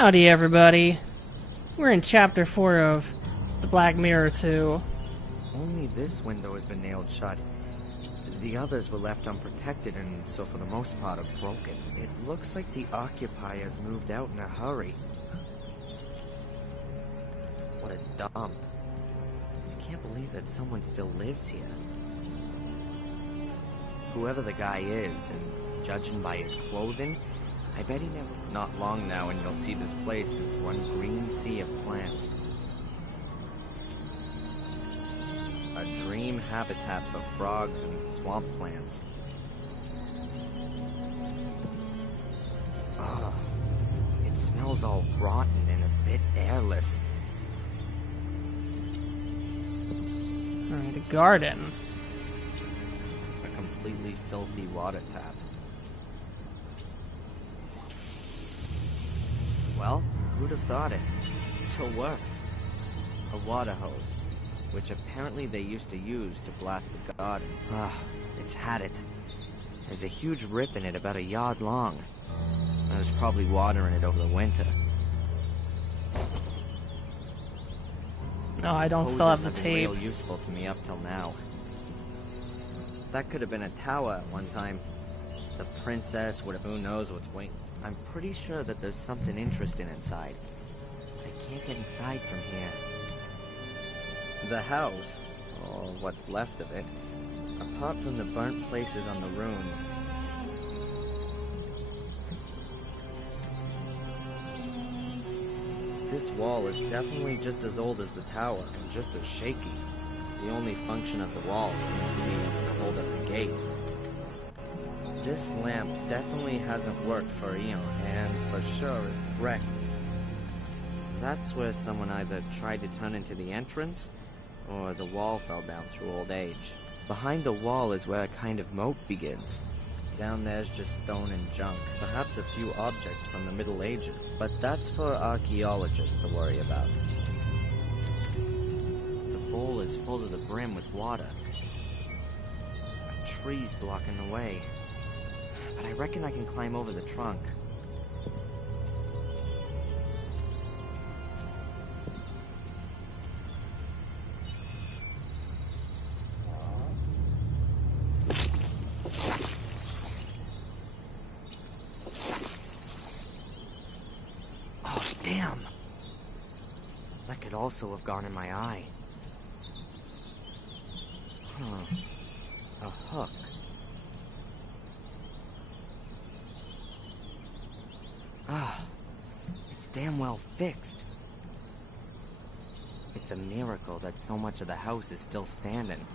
Howdy, everybody. We're in Chapter 4 of The Black Mirror 2. Only this window has been nailed shut. The others were left unprotected and so for the most part are broken. It looks like the occupiers moved out in a hurry. What a dump. I can't believe that someone still lives here. Whoever the guy is, and judging by his clothing, I bet he never... Not long now and you'll see this place is one green sea of plants. A dream habitat for frogs and swamp plants. Ugh. It smells all rotten and a bit airless. Alright, a garden. A completely filthy water tap. Well, who'd have thought it? It still works. A water hose, which apparently they used to use to blast the garden. It's had it. There's a huge rip in it about a yard long. I was probably watering it over the winter. No, I don't still have the tape. Real useful to me up till now. That could have been a tower at one time. The princess would have, who knows what's waiting. I'm pretty sure that there's something interesting inside, but I can't get inside from here. The house, or what's left of it, apart from the burnt places on the ruins, this wall is definitely just as old as the tower and just as shaky. The only function of the wall seems to be to hold up the gate. This lamp definitely hasn't worked for eon, and for sure is wrecked. That's where someone either tried to turn into the entrance, or the wall fell down through old age. Behind the wall is where a kind of moat begins. Down there's just stone and junk, perhaps a few objects from the Middle Ages, but that's for archaeologists to worry about. The bowl is full to the brim with water. A tree's blocking the way. But I reckon I can climb over the trunk. Oh, damn! That could also have gone in my eye. A hook. It's damn well fixed. It's a miracle that so much of the house is still standing.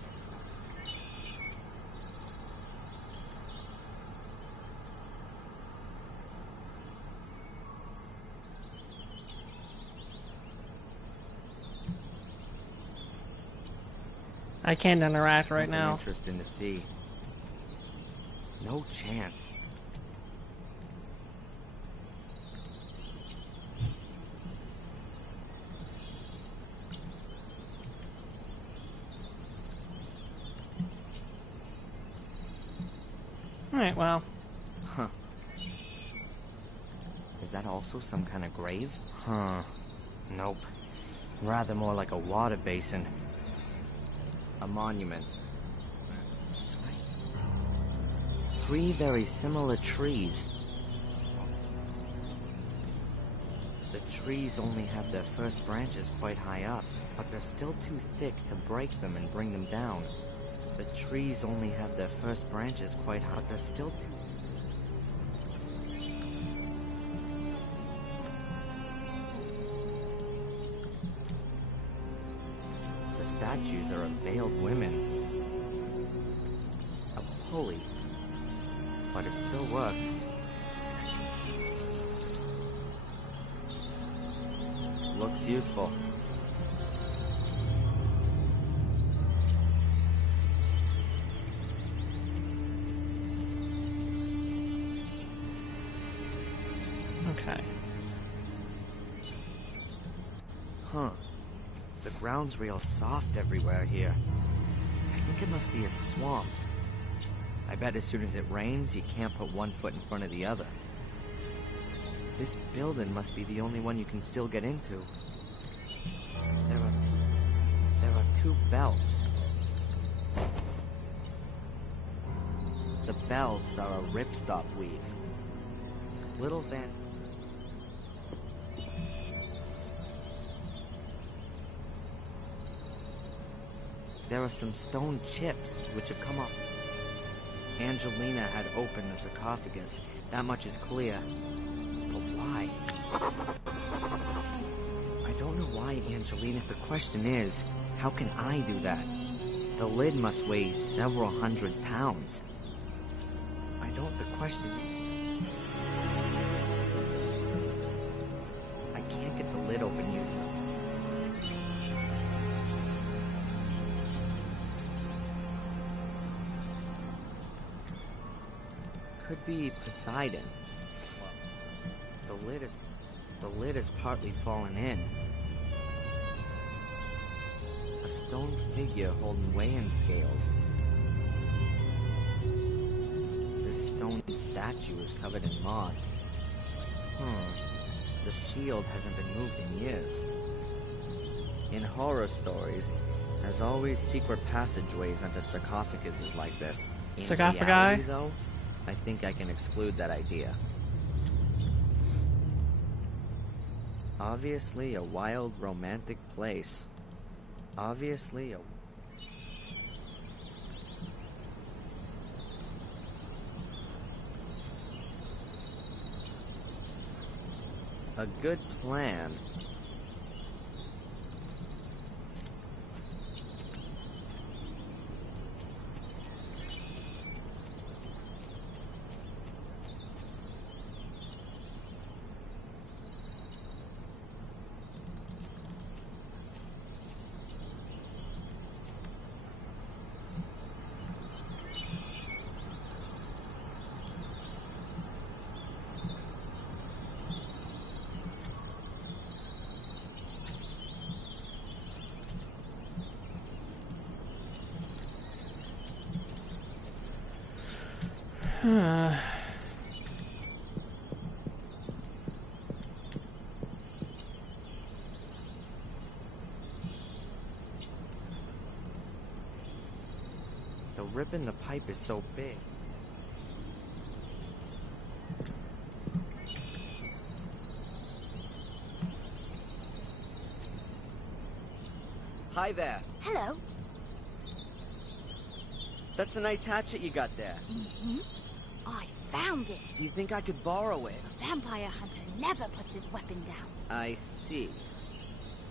I can't interact right now. Interesting to see. No chance. Alright, well. Huh. Is that also some kind of grave? Huh. Nope. Rather more like a water basin. A monument. Three very similar trees. The trees only have their first branches quite high up, but they're still too thick to break them and bring them down. The trees only have their first branches quite high, but they're still too... The statues are of veiled women. A pulley. But it still works. Looks useful. Okay. Huh. The ground's real soft everywhere here. I think it must be a swamp. I bet as soon as it rains, you can't put one foot in front of the other. This building must be the only one you can still get into. There are two belts. The belts are a ripstop weave. Little Van... There are some stone chips which have come off. Angelina had opened the sarcophagus. That much is clear. But why? I don't know why, Angelina. The question is, how can I do that? The lid must weigh several hundred pounds. The question... I can't get the lid open using it. Could be Poseidon. Well, the lid is partly fallen in. A stone figure holding weighing scales. Stone statue is covered in moss. The shield hasn't been moved in years. In horror stories, there's always secret passageways under sarcophaguses like this. In Sarcophagi? reality, though, I think I can exclude that idea. Obviously a wild, romantic place. Obviously a... A good plan. The rip in the pipe is so big. Hi there. Hello. That's a nice hatchet you got there. Mm-hmm. I found it. Do you think I could borrow it? A vampire hunter never puts his weapon down. I see.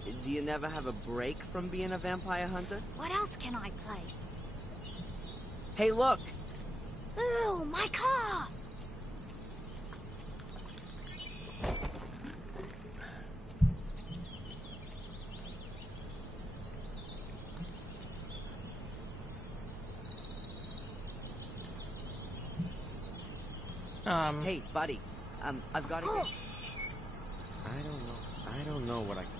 Do you never have a break from being a vampire hunter? What else can I play? Hey, look! Ooh, my car! Hey, buddy. I've got Of to... course. I don't know what I got.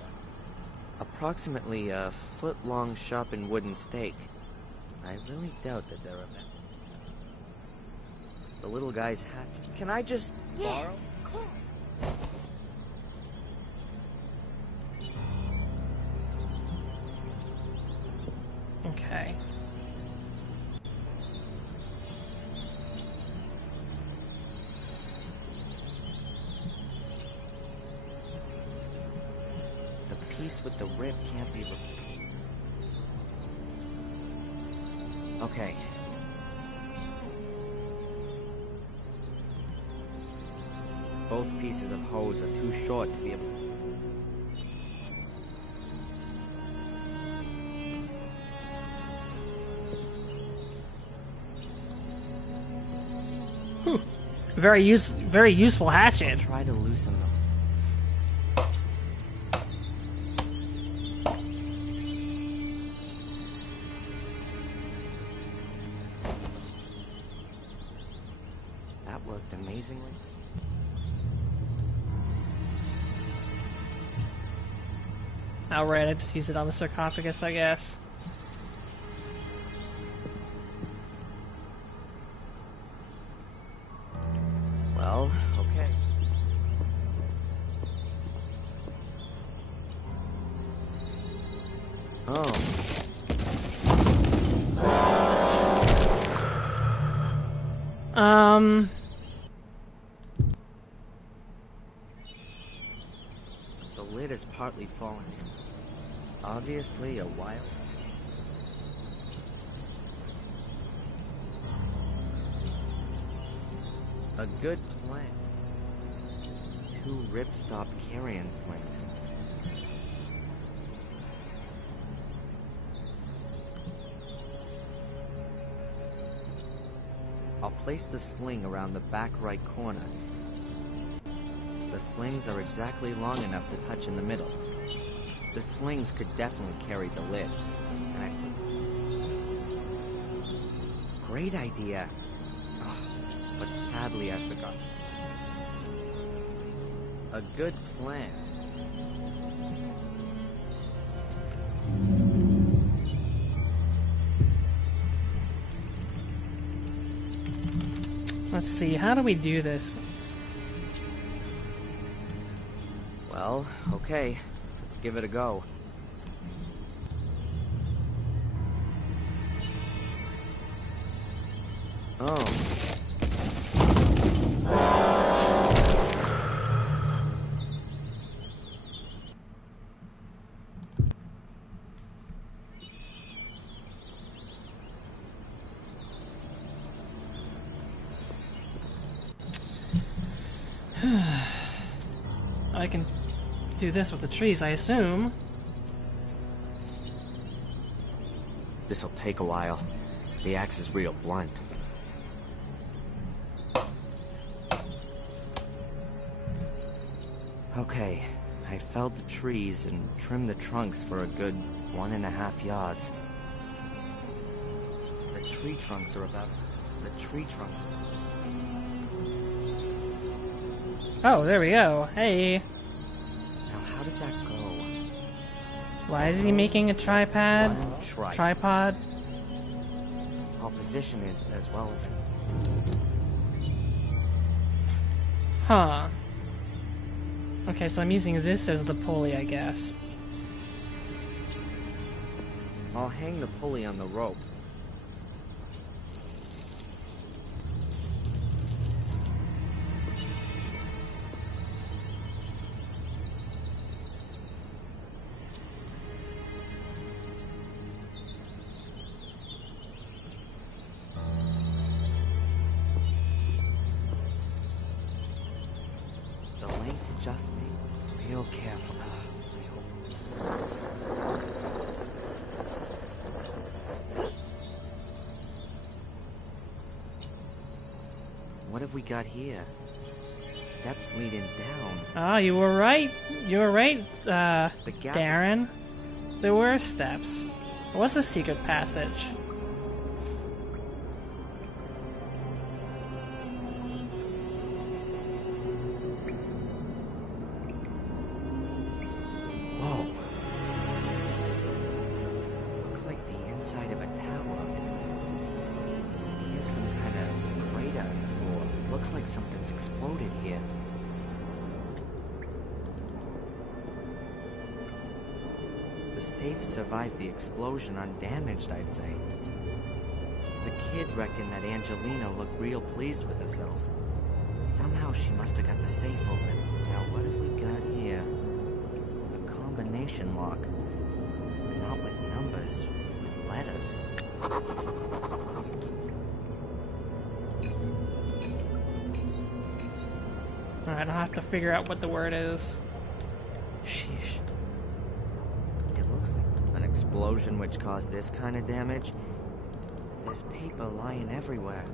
Approximately a foot-long sharpened wooden stake. I really doubt that they're a vampire. The little guy's hat. Can I just borrow? Cool. Okay. The piece with the rip can't be... Okay. Both pieces of hose are too short to be able... Whew. Very useful hatchet. Try to loosen them. That worked amazingly. Alright, I just used it on the sarcophagus, I guess. Well, okay. Oh. The lid is partly fallen in. Obviously a wild... A good plan. 2 ripstop carrion slings. I'll place the sling around the back right corner. The slings are exactly long enough to touch in the middle. The slings could definitely carry the lid. Great idea. Oh, but sadly I forgot. A good plan. Let's see, how do we do this? Well, okay. Let's give it a go. Oh. I can do this with the trees, I assume. This'll take a while. The axe is real blunt. Okay, I felled the trees and trimmed the trunks for a good 1.5 yards. The tree trunks are about... Oh, there we go. Hey. Now how does that go? Why is he making a tripod? One Tripod? I'll position it as well as Huh. Okay, so I'm using this as the pulley, I guess. I'll hang the pulley on the rope. The length just be real careful. What have we got here? Steps leading down. Ah, you were right. You were right, The gap. Darren. There were steps. What's the secret passage? Whoa. Looks like the inside of a tower. And here's some kind of crater in the floor. Looks like something's exploded here. The safe survived the explosion undamaged, I'd say. The kid reckoned that Angelina looked real pleased with herself. Somehow she must have got the safe open. Now what have we got here? A combination lock. Not with numbers, with letters. Alright, I'll have to figure out what the word is. Sheesh. It looks like an explosion which caused this kind of damage. There's paper lying everywhere.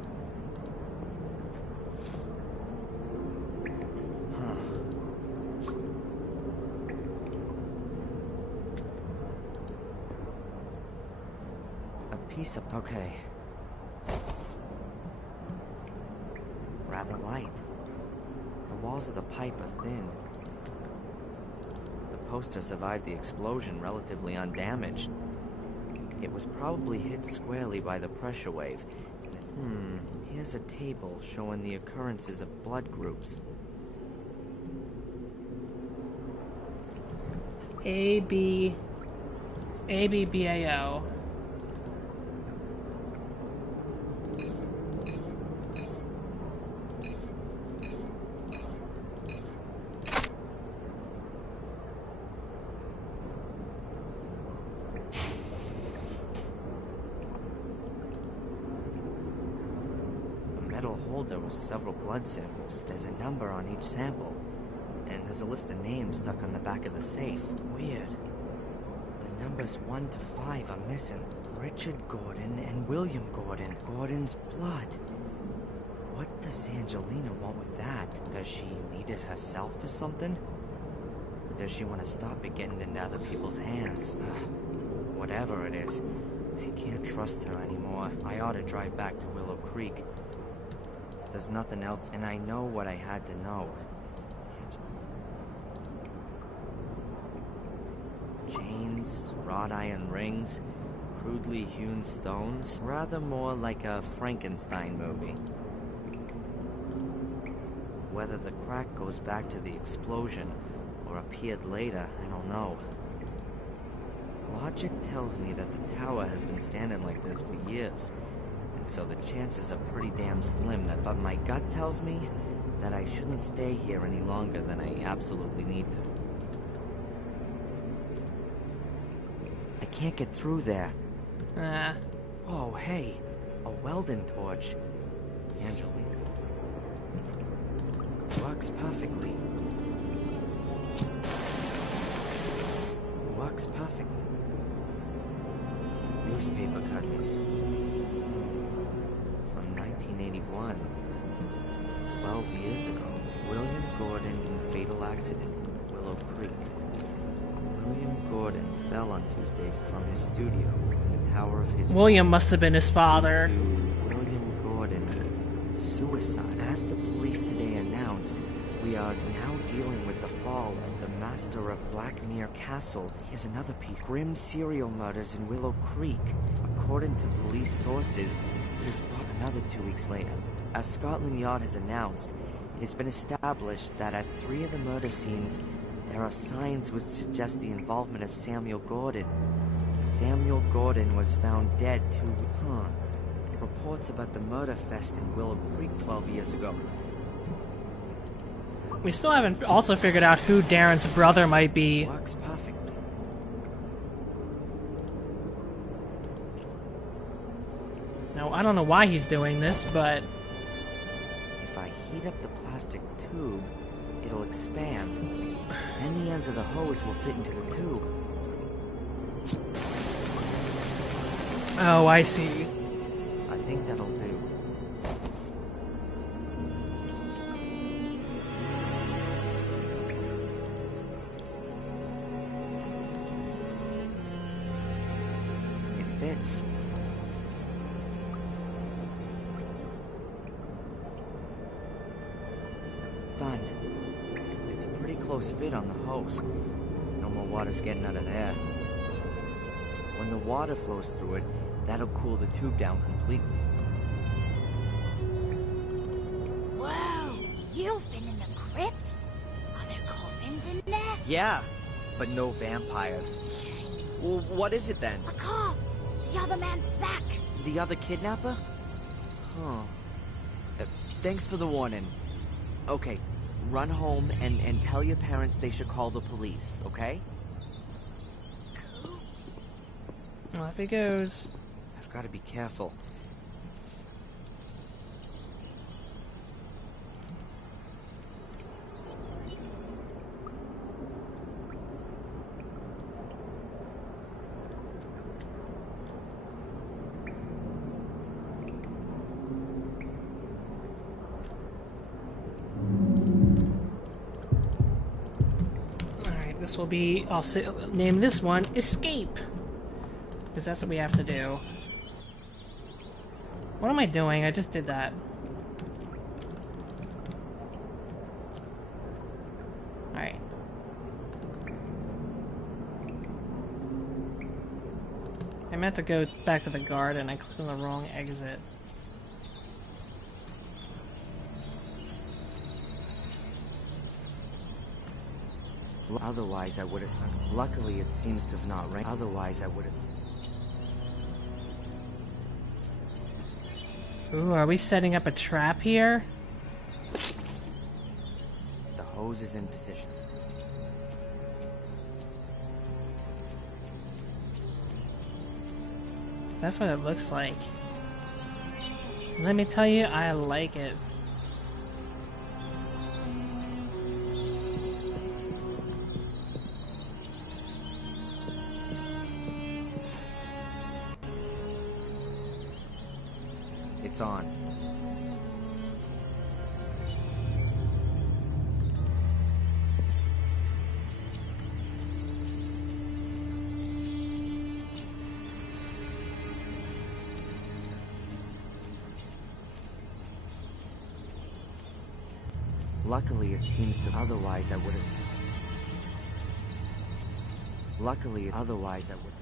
Huh. A piece of... okay. Rather light. The walls of the pipe are thin. The poster survived the explosion relatively undamaged. It was probably hit squarely by the pressure wave. Here's a table showing the occurrences of blood groups. A, B, ABBAO. Metal holder with several blood samples. There's a number on each sample. And there's a list of names stuck on the back of the safe. Weird. The numbers 1 to 5 are missing. Richard Gordon and William Gordon. Gordon's blood. What does Angelina want with that? Does she need it herself or something? Or does she want to stop it getting into other people's hands? Whatever it is, I can't trust her anymore. I ought to drive back to Willow Creek. There's nothing else, and I know what I had to know. Chains, wrought iron rings, crudely hewn stones. Rather more like a Frankenstein movie. Whether the crack goes back to the explosion or appeared later, I don't know. Logic tells me that the tower has been standing like this for years. And so the chances are pretty damn slim that, but my gut tells me that I shouldn't stay here any longer than I absolutely need to. I can't get through there. Oh, hey, a welding torch. Angelina. Works perfectly. Works perfectly. Newspaper cuttings. 1981. 12 years ago. William Gordon in fatal accident. Willow Creek. William Gordon fell on Tuesday from his studio in the tower of his... William must have been his father. William Gordon. Suicide. As the police today announced, we are now dealing with the fall of the master of Blackmere Castle. Here's another piece. Grim serial murders in Willow Creek. According to police sources, it is brought another 2 weeks later. As Scotland Yard has announced, it has been established that at 3 of the murder scenes, there are signs which suggest the involvement of Samuel Gordon. Samuel Gordon was found dead 2 weeks... Reports about the murder fest in Willow Creek 12 years ago. We still haven't also figured out who Darren's brother might be. Works perfectly. Now, I don't know why he's doing this, but... If I heat up the plastic tube, it'll expand. Then the ends of the hose will fit into the tube. Oh, I see. I think that'll do. It fits. Done. It's a pretty close fit on the hose. No more water's getting out of there. When the water flows through it, that'll cool the tube down completely. Whoa! You've been in the crypt? Are there coffins in there? Yeah, but no vampires. Shame. Well, what is it then? A car! The other man's back! The other kidnapper? Huh. Thanks for the warning. Okay, run home and tell your parents they should call the police, okay? Cool. Off he goes. I've got to be careful. Alright, this will be... I'll name this one Escape. Because that's what we have to do. What am I doing? I just did that. Alright. I meant to go back to the garden. I clicked on the wrong exit. Otherwise, I would have sunk. Luckily, it seems to have not rained. Otherwise, I would have. Ooh, are we setting up a trap here? The hose is in position. That's what it looks like. Let me tell you, I like it. It's on. Luckily, it seems to. Otherwise, I would have. Luckily, otherwise, I would.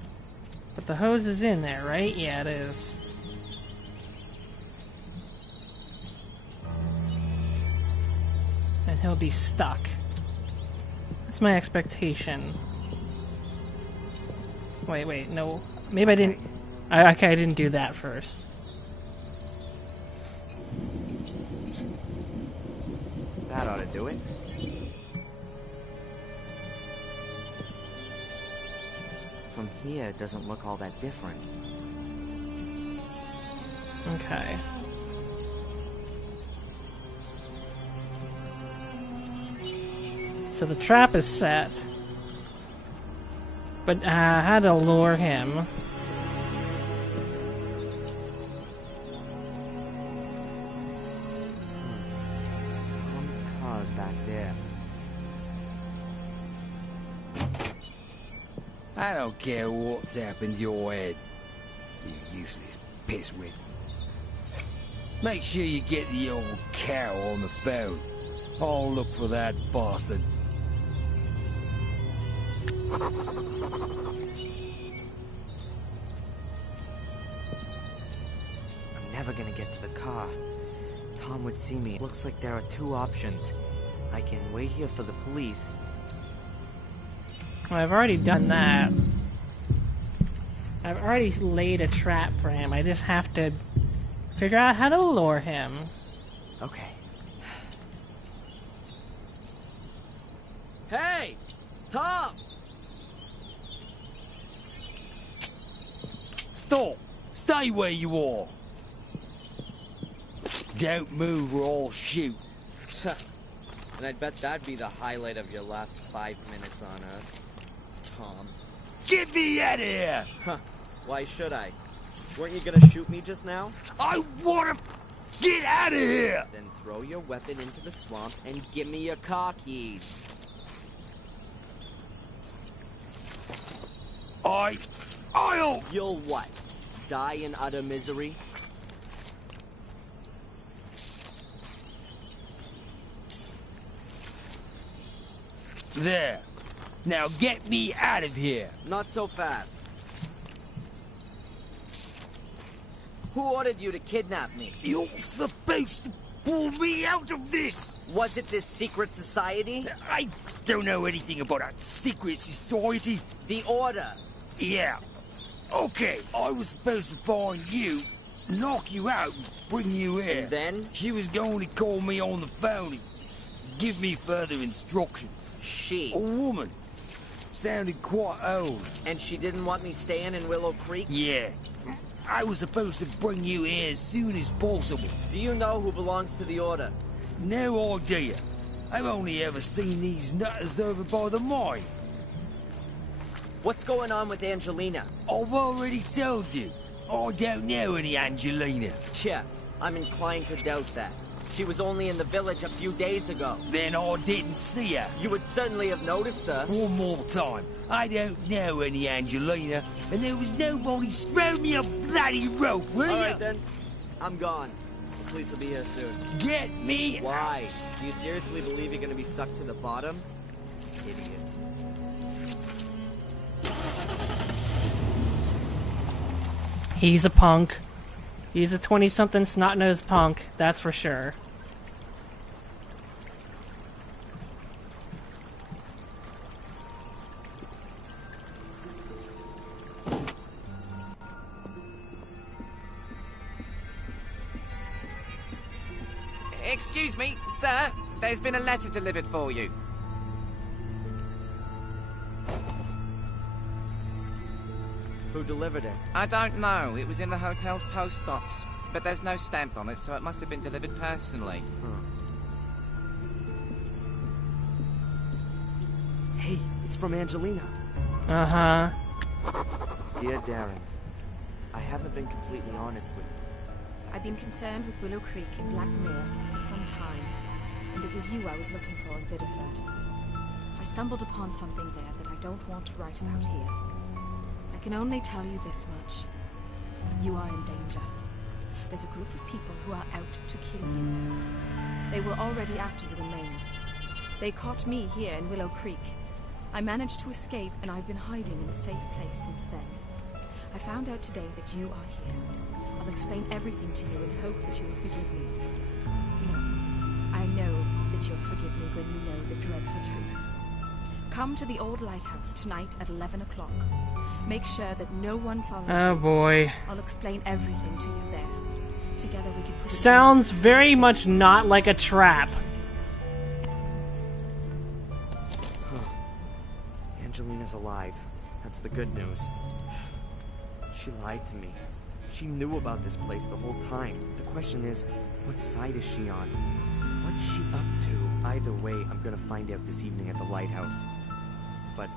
But the hose is in there, right? Yeah, it is. And he'll be stuck. That's my expectation. Wait, no. Maybe I didn't. Okay, I didn't do that first. That ought to do it. From here, it doesn't look all that different. Okay. So the trap is set. But how to lure him? Tom's car's back there. I don't care what's happened to your head, you useless pisswit. Make sure you get the old cow on the phone. I'll look for that bastard. I'm never gonna get to the car. Tom would see me. Looks like there are two options. I can wait here for the police. Well, I've already done that. I've already laid a trap for him. I just have to figure out how to lure him. Okay. Hey! Tom! Stop! Stay where you are! Don't move or I'll shoot. And I'd bet that'd be the highlight of your last 5 minutes on Earth. Tom. Get me out of here! Huh. Why should I? Weren't you gonna shoot me just now? I wanna get out of here! Then throw your weapon into the swamp and give me your car keys. I'll... You'll what? Die in utter misery? There. Now get me out of here. Not so fast. Who ordered you to kidnap me? You're supposed to pull me out of this. Was it this secret society? I don't know anything about a secret society. The Order. Yeah. Okay, I was supposed to find you, knock you out, and bring you here. And then? She was going to call me on the phone and give me further instructions. She. A woman. Sounded quite old. And she didn't want me staying in Willow Creek? Yeah. I was supposed to bring you here as soon as possible. Do you know who belongs to the Order? No idea. I've only ever seen these nutters over by the mine. What's going on with Angelina? I've already told you. I don't know any Angelina. Tja, I'm inclined to doubt that. She was only in the village a few days ago. Then I didn't see her. You would certainly have noticed her. One more time. I don't know any Angelina, and there was nobody throw me a bloody rope, will All you? right, then. I'm gone. The police will be here soon. Get me Why? Do you seriously believe you're gonna be sucked to the bottom? Idiot. He's a punk. He's a 20-something snot-nosed punk, that's for sure. Excuse me, sir. There's been a letter delivered for you. Who delivered it? I don't know. It was in the hotel's post box. But there's no stamp on it, so it must have been delivered personally. Hey, it's from Angelina. Uh-huh. Dear Darren, I haven't been completely honest with you. I've been concerned with Willow Creek in Black Mirror for some time, and it was you I was looking for in Biddeford. I stumbled upon something there that I don't want to write about here. I can only tell you this much. You are in danger. There's a group of people who are out to kill you. They were already after you in Maine. They caught me here in Willow Creek. I managed to escape, and I've been hiding in a safe place since then. I found out today that you are here. I'll explain everything to you and hope that you will forgive me. No, I know that you'll forgive me when you know the dreadful truth. Come to the old lighthouse tonight at 11 o'clock. Make sure that no one follows you. Oh boy. I'll explain everything to you there. Together we can put Sounds very much not like a trap. Angelina's alive. That's the good news. She lied to me. She knew about this place the whole time. The question is, what side is she on? What's she up to? Either way, I'm gonna find out this evening at the lighthouse. But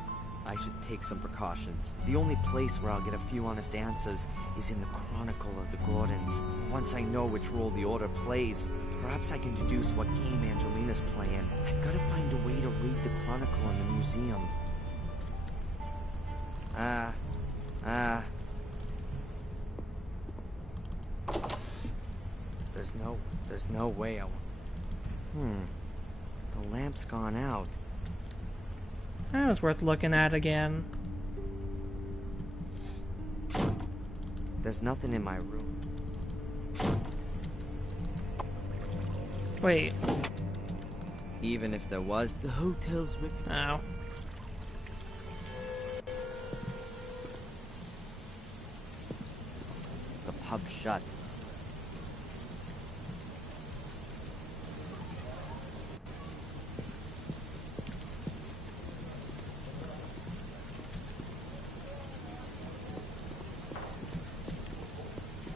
I should take some precautions. The only place where I'll get a few honest answers is in the Chronicle of the Gordons. Once I know which role the Order plays, perhaps I can deduce what game Angelina's playing. I've gotta find a way to read the Chronicle in the museum. There's no way I... The lamp's gone out. That was worth looking at again. There's nothing in my room. Wait. Even if there was, the hotel's with... Oh. The pub's shut.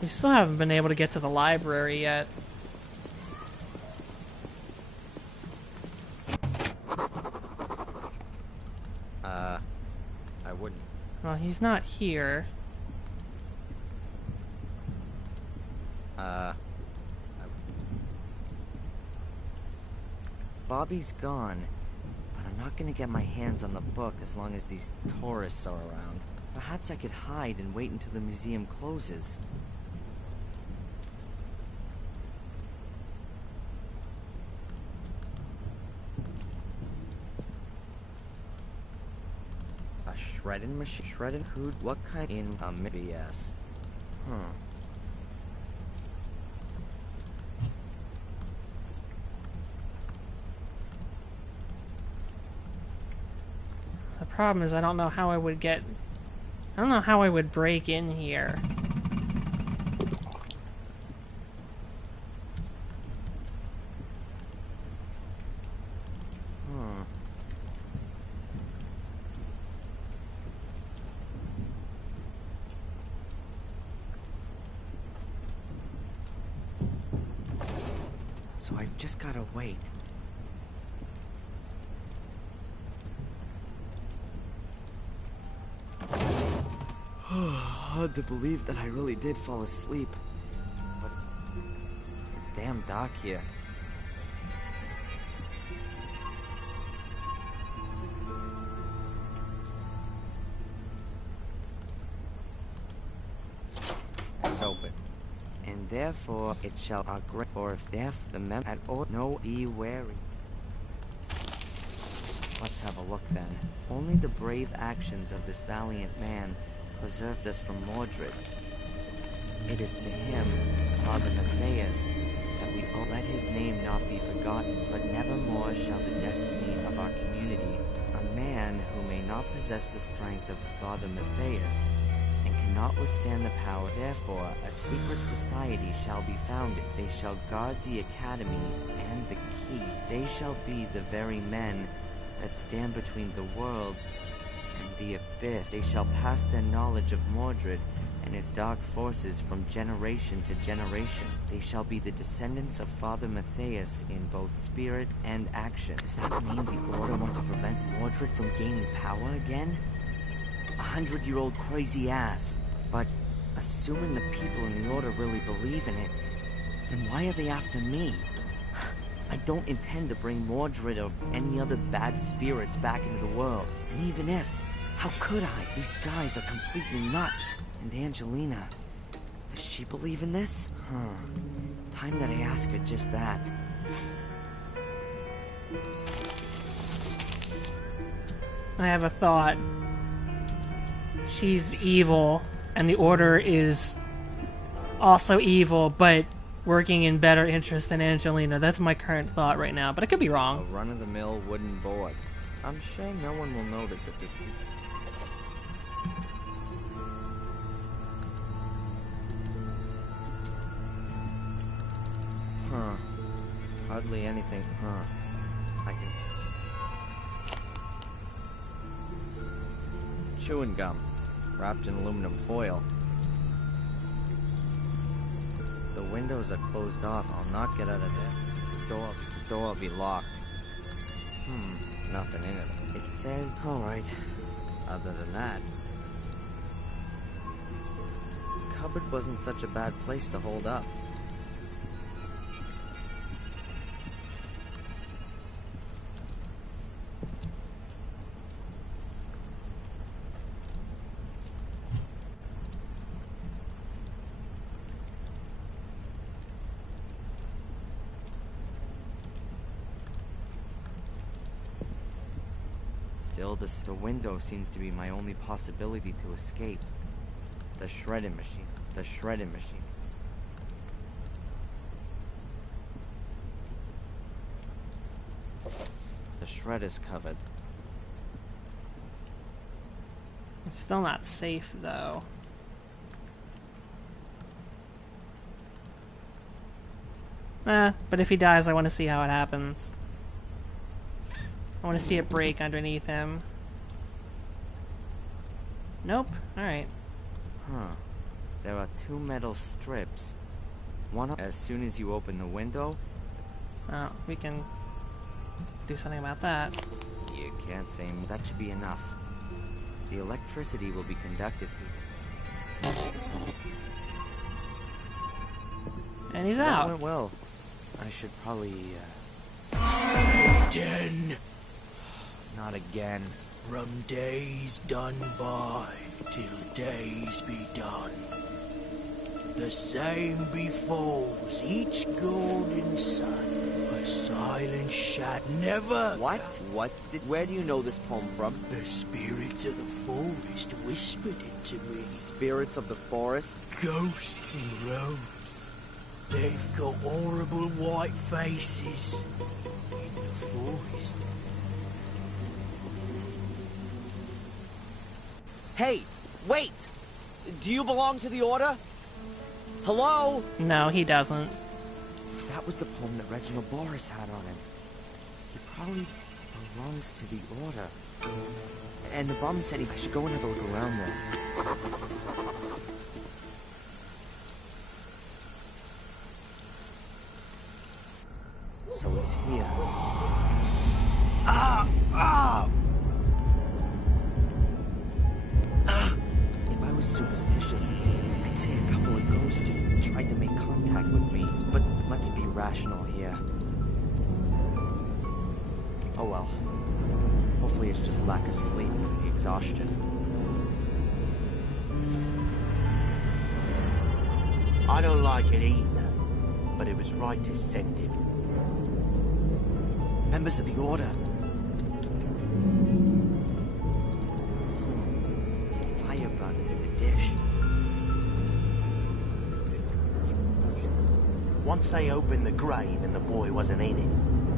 We still haven't been able to get to the library yet. I wouldn't. Well, he's not here. Bobby's gone, but I'm not gonna get my hands on the book as long as these tourists are around. Perhaps I could hide and wait until the museum closes. A shredding machine? Shredding food? What kind in a BS? The problem is I don't know how I would get... I don't know how I would break in here. So I've just gotta wait. Hard to believe that I really did fall asleep. But it's damn dark here. It's open. And therefore it shall agree, for if death the mem at all no be wary. Let's have a look then. Only the brave actions of this valiant man preserved us from Mordred. It is to him, Father Matthias, that we owe. Let his name not be forgotten, but nevermore shall the destiny of our community, a man who may not possess the strength of Father Matthias, and cannot withstand the power. Therefore, a secret society shall be founded. They shall guard the academy and the key. They shall be the very men that stand between the world and the abyss. They shall pass their knowledge of Mordred and his dark forces from generation to generation. They shall be the descendants of Father Matthias in both spirit and action. Does that mean the Order want to prevent Mordred from gaining power again? 100-year-old crazy ass. But assuming the people in the Order really believe in it, then why are they after me? I don't intend to bring Mordred or any other bad spirits back into the world. And even if, how could I? These guys are completely nuts. And Angelina, does she believe in this? Time that I ask her just that. I have a thought. She's evil, and the Order is also evil, but working in better interest than Angelina. That's my current thought right now, but I could be A wrong. run-of-the-mill wooden board. I'm sure no one will notice at this piece. Hardly anything, I can see. Chewing gum, wrapped in aluminum foil. The windows are closed off. I'll not get out of there. The door will be locked. Nothing in it. It says, alright. Other than that, the cupboard wasn't such a bad place to hold up. Still, the window seems to be my only possibility to escape. The shredding machine. The shredding machine. The shredder's covered. It's still not safe, though. But if he dies, I want to see how it happens. I want to see it break underneath him. Nope. Alright. There are two metal strips. One as soon as you open the window. Oh, we can do something about that. You can't say that should be enough. The electricity will be conducted to. And he's That out. went well. I should probably, Satan, not again. from days done by till days be done. The same befalls each golden sun, a silent shot never. What? Where do you know this poem from? The spirits of the forest whispered it to me. Spirits of the forest? Ghosts in robes. They've got horrible white faces in the forest. Hey, wait! Do you belong to the Order? Hello? No, he doesn't. That was the poem that Reginald Boris had on it. He probably belongs to the Order. And the bum said I should go and have a look around there. So it's here. If I was superstitious, I'd say a couple of ghosts just tried to make contact with me. But let's be rational here. Oh well. Hopefully it's just lack of sleep, the exhaustion. I don't like it either, but it was right to send him. Members of the Order. There's a fire burning in the dish. Once they opened the grave and the boy wasn't in it,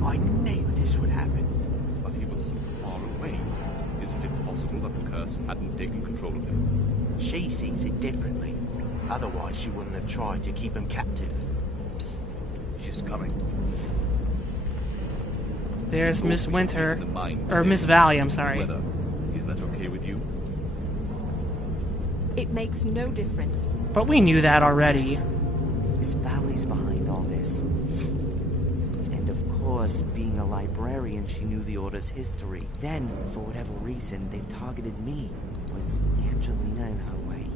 I knew this would happen. But he was so far away. Isn't it possible that the curse hadn't taken control of him? She sees it differently. Otherwise, she wouldn't have tried to keep him captive. She's coming. There's Miss Winter. The mine Or today. Miss Valley, I'm sorry. Weather. Is that okay with you? It makes no difference. But we knew that already. Miss Valley's behind all this. And of course, being a librarian, she knew the Order's history. Then, for whatever reason, they've targeted me. Was Angelina in her way?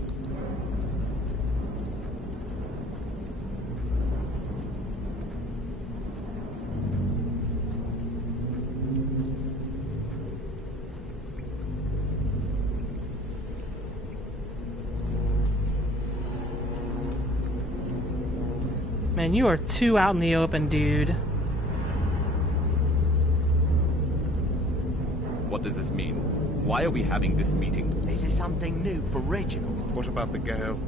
Man, you are too out in the open, dude. What does this mean? Why are we having this meeting? This is something new for Reginald. What about the girl?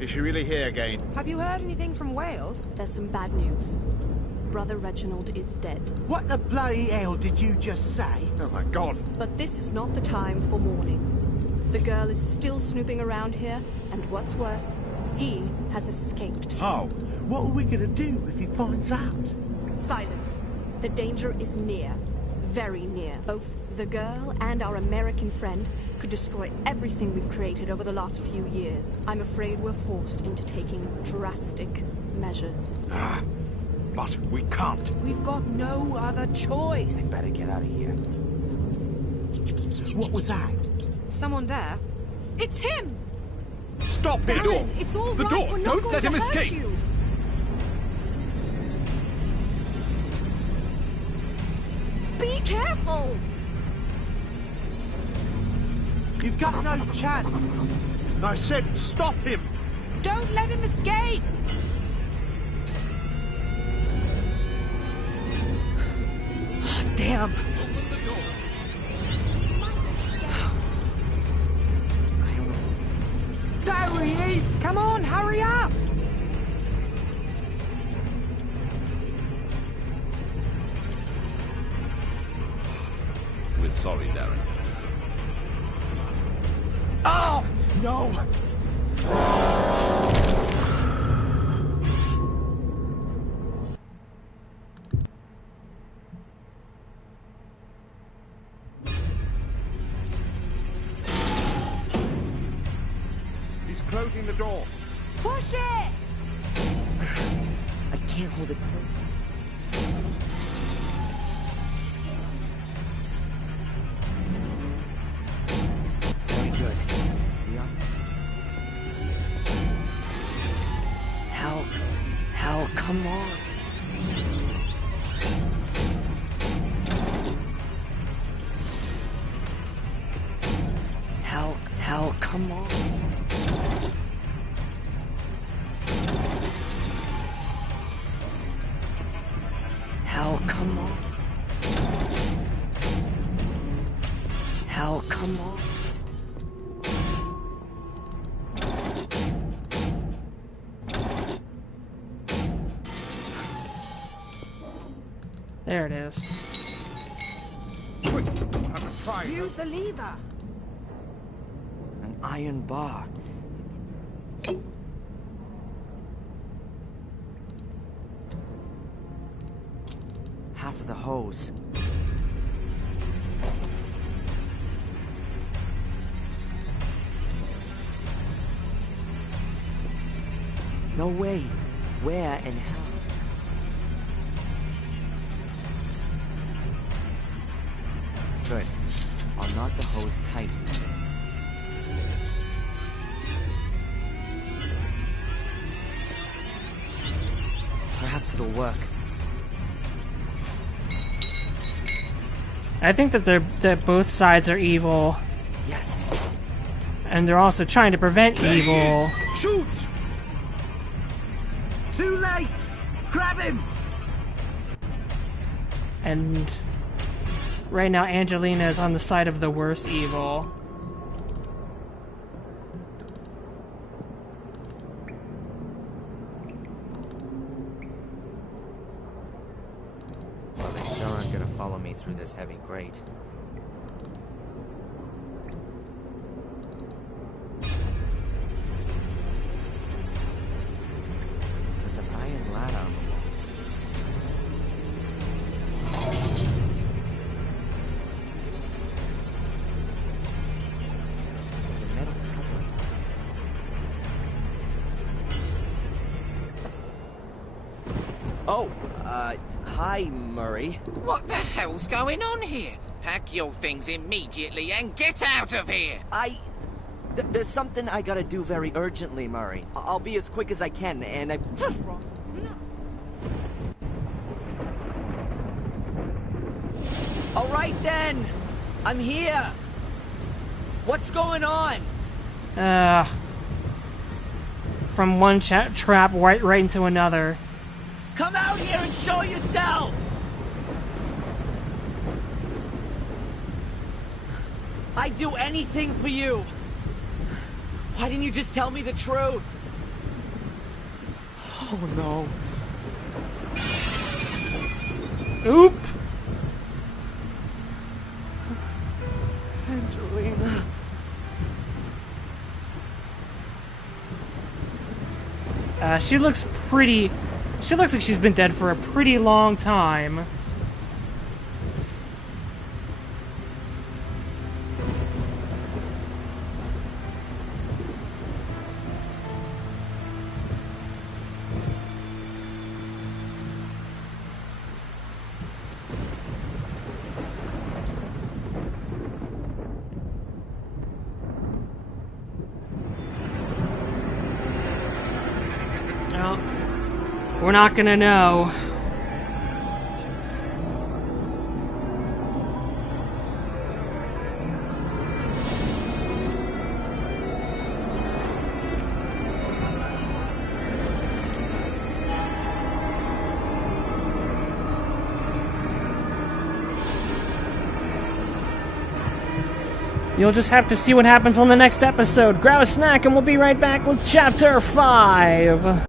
Is she really here again? Have you heard anything from Wales? There's some bad news. Brother Reginald is dead. What the bloody hell did you just say? Oh my god. But this is not the time for mourning. The girl is still snooping around here, and what's worse, he has escaped. How? What are we gonna do if he finds out? Silence. The danger is near. Very near. Both the girl and our American friend could destroy everything we've created over the last few years. I'm afraid we're forced into taking drastic measures. But we can't. We've got no other choice. Better get out of here. What was that? Someone there? It's him! Stop the door! Darren, it's all The right. door! We're not Don't going let to him hurt escape! you. Be careful! You've got no chance. I said stop him! Don't let him escape! Damn! I almost... There he is! Come on, hurry up! We're sorry, Darren. Oh! No! He's closing the door. Push it! I can't hold it close. Very good. Yeah. Hell, come on. Hell, come on. Hell, come on. Hell, come on. There it is. Quick, we'll have to try. Use the lever! An iron bar. Half of the hose. No way. Where and how? Good. I'll knot the hose tight. Perhaps it'll work. I think that both sides are evil, Yes. and they're also trying to prevent evil. Shoot! Too late! Grab him! And right now, Angelina is on the side of the worst evil. Well, they sure aren't gonna follow me through this heavy grate. Hi, Murray. What the hell's going on here? Pack your things immediately and get out of here! There's something I gotta do very urgently, Murray. I'll be as quick as I can, and I... All right, then. I'm here. What's going on? From one trap right into another. Come out here and show yourself! I'd do anything for you. Why didn't you just tell me the truth? Oh, no. Oop! Angelina. She looks pretty... She looks like she's been dead for a pretty long time. Well, we're not gonna know. You'll just have to see what happens on the next episode. Grab a snack and we'll be right back with Chapter 5.